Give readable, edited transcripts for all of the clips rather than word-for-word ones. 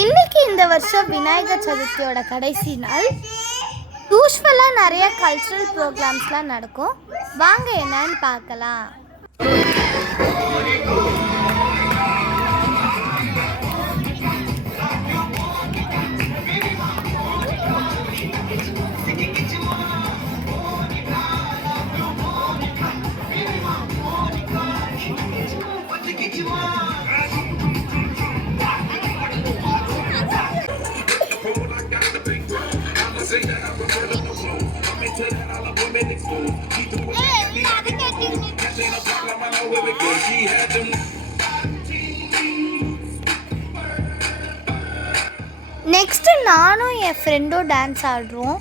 இன்னைக்கு இந்த வருஷம் விநாயகர் சதுர்த்தியோட கடைசி நாள். யூஸ்வலாக நிறைய கல்ச்சுரல் ப்ரோக்ராம்ஸ்லாம் நடக்கும். வாங்க என்னன்னு பார்க்கலாம். நெக்ஸ்ட் நானும் என் ஃப்ரெண்டும் டான்ஸ் ஆடுறோம்.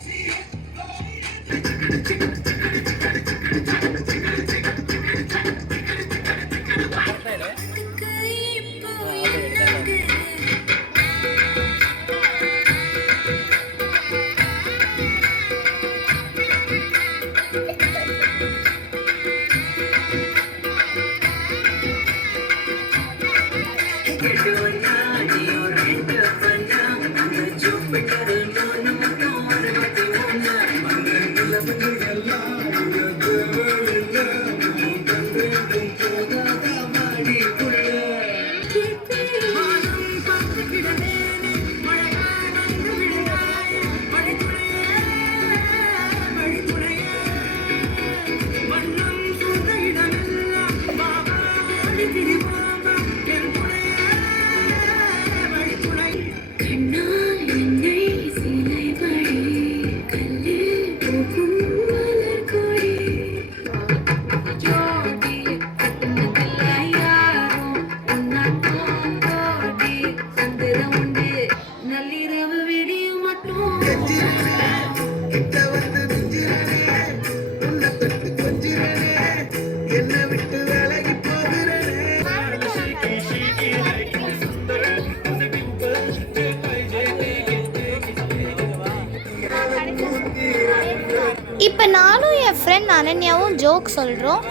இப்போ நானும் என் ஃப்ரெண்ட் அனன்யாவும் ஜோக் சொல்கிறோம்.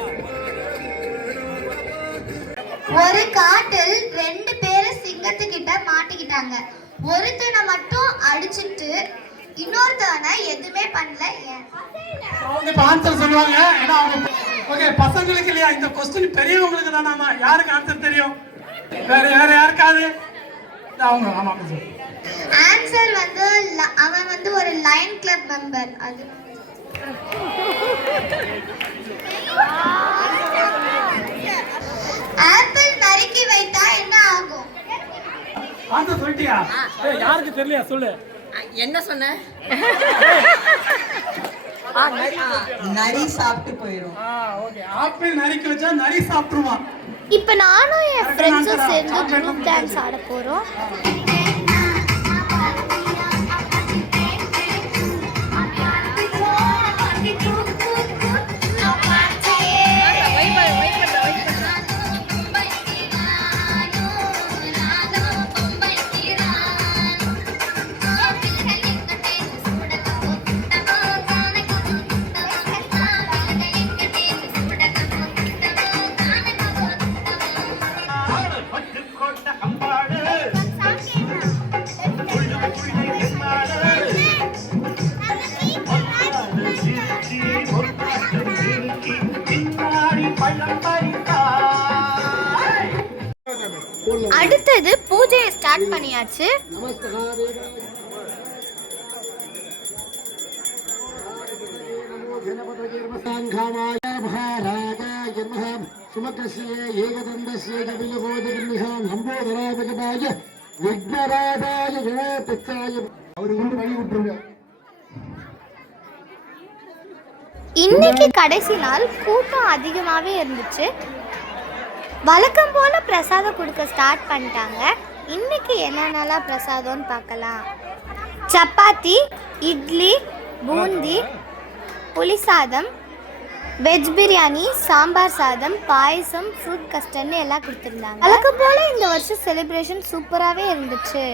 ஒரு காட்டில் 2 பேர் சிங்கத்துக்கிட்ட மாட்டிக்கிட்டாங்க. ஒருத்தனை மட்டும் அடிச்சிட்டு இன்னொருத்தவனை எதுவுமே பண்ணல. அவங்க ஆன்சர் சொல்லுவாங்க. ஏன்னா அவங்க ஓகே பசங்களுக்கு இல்லையா இந்த क्वेश्चन பெரியவங்களுக்கு தானாமா. யாருக்கு ஆன்சர் தெரியும்? வேற யாருக்காவது அவங்க ஆமாங்க சார். ஆன்சர் வந்து அவன் வந்து ஒரு லயன் கிளப் மெம்பர். அது ஆப்பிள் நறுக்கி வைத்தா என்ன ஆகும்? ஆன்சர் சொல்லிட்டியா? யாருக்கு தெரியலையா சொல்லு. என்ன சொன்ன? நரி சாப்பிட்டு போயிடும். ஓகே ஆப்பிள் நறுக்கி வச்சா நரி சாப்பிடுவான். இப்போ நானும் என் ஃப்ரெண்ட்ஸும் சேர்ந்து குரூப் டான்ஸ் ஆட போகிறோம். அடுத்தது பூஜையை ஸ்டார்ட் பண்ணியாச்சு. இன்னைக்கு கடைசி நாள் கூட்டம் அதிகமாகவே இருந்துச்சு. வழக்கம் போல பிரசாதம் கொடுக்க ஸ்டார்ட் பண்ணிட்டாங்க. இன்னைக்கு என்னென்னலாம் பிரசாதம்னு பார்க்கலாம். சப்பாத்தி, இட்லி, பூந்தி, புளி சாதம், வெஜ் பிரியாணி, சாம்பார் சாதம், பாயசம், ஃப்ரூட் கஸ்டர்ட்னு எல்லாம் கொடுத்துருந்தாங்க. வழக்கம் போல இந்த வருஷம் செலிப்ரேஷன் சூப்பராகவே இருந்துச்சு.